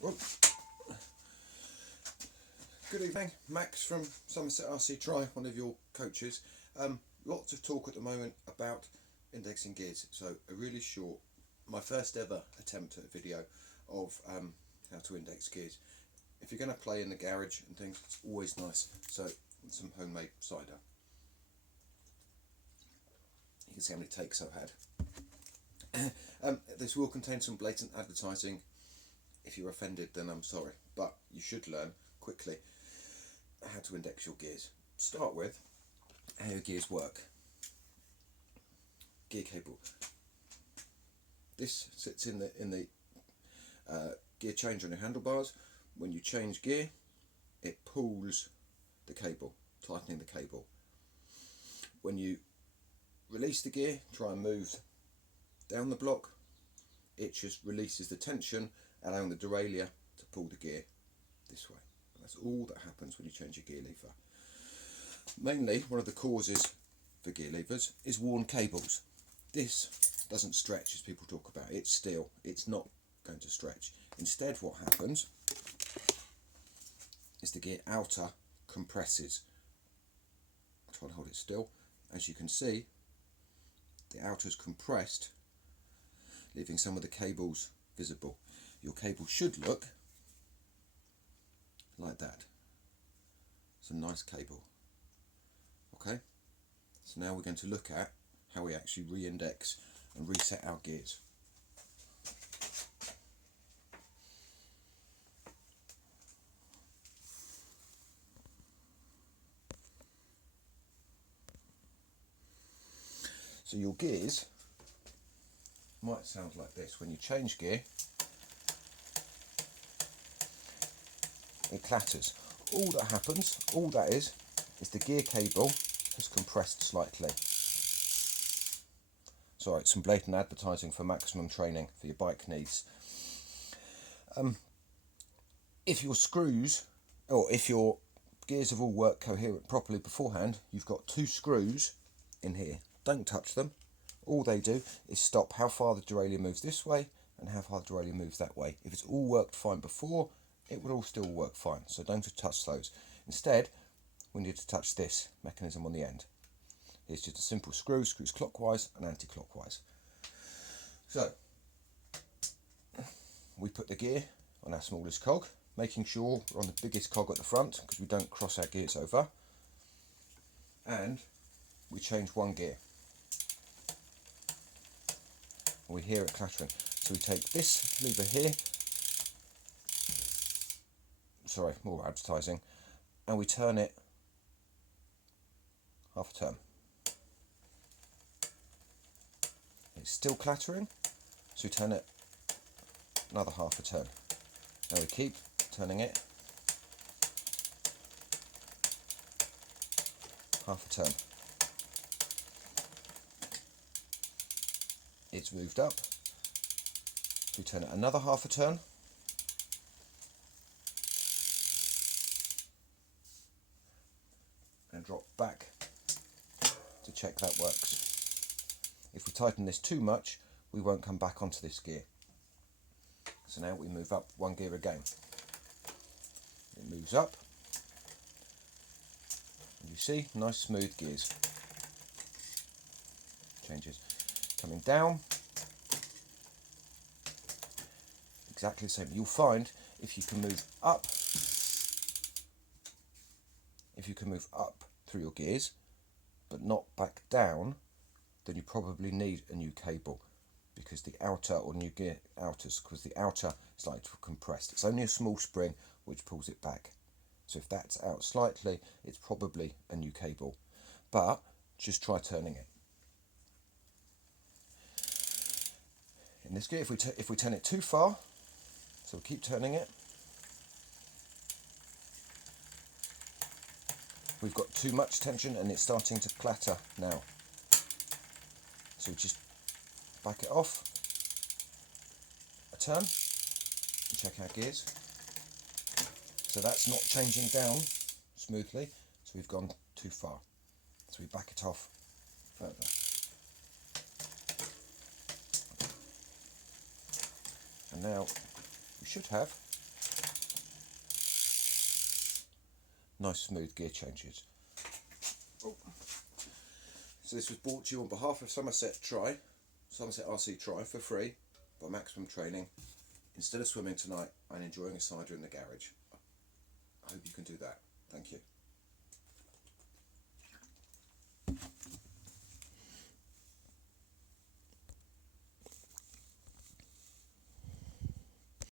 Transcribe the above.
Well, good evening, Max from Somerset RC Tri, one of your coaches. Lots of talk at the moment about indexing gears, so a really short, my first ever attempt at a video of how to index gears. If you're going to play in the garage and things, it's always nice. So, some homemade cider. You can see how many takes I've had. This will contain some blatant advertising. If you're offended, then I'm sorry, but you should learn quickly how to index your gears. Start with how your gears work. Gear cable. This sits in the gear changer on your handlebars. When you change gear, it pulls the cable, tightening the cable. When you release the gear, try and move down the block, it just releases the tension, allowing the derailleur to pull the gear this way. And that's all that happens when you change your gear lever. Mainly, one of the causes for gear levers is worn cables. This doesn't stretch as people talk about. It's steel. It's not going to stretch. Instead, what happens is the gear outer compresses. I'll try and hold it still. As you can see, the outer is compressed, leaving some of the cables visible. Your cable should look like that. It's a nice cable. Okay, so now we're going to look at how we actually re-index and reset our gears. So your gears might sound like this. When you change gear, it clatters. All that happens, all that is the gear cable has compressed slightly. Sorry, some blatant advertising for MaximumTraining for your bike needs. If your screws, or if your gears have all worked coherent properly beforehand, you've got 2 screws in here. Don't touch them. All they do is stop how far the derailleur moves this way and how far the derailleur moves that way. If it's all worked fine before, it will all still work fine, so don't touch those. Instead, we need to touch this mechanism on the end. It's just a simple screw, screws clockwise and anti-clockwise. So, we put the gear on our smallest cog, making sure we're on the biggest cog at the front because we don't cross our gears over. And we change one gear. We hear it clattering. So we take this lever here, sorry, more advertising, and we turn it half a turn. It's still clattering, so we turn it another half a turn. Now we keep turning it half a turn. It's moved up, we turn it another half a turn, and drop back to check that works. If we tighten this too much, we won't come back onto this gear. So now we move up one gear again. It moves up, and you see, nice smooth gears. Changes. Coming down, exactly the same. You'll find if you can move up through your gears, but not back down, then you probably need a new cable, because the outer, or new gear outers, because the outer is likely to compressed. It's only a small spring which pulls it back. So if that's out slightly, it's probably a new cable. But just try turning it. In this gear, if we turn it too far, so we keep turning it, we've got too much tension and it's starting to clatter now. So we just back it off a turn and check our gears. So that's not changing down smoothly, so we've gone too far. So we back it off further. And now we should have nice smooth gear changes. Oh. So this was brought to you on behalf of Somerset RC Tri for free by Maximum Training. Instead of swimming tonight, I'm enjoying a cider in the garage. I hope you can do that. Thank you.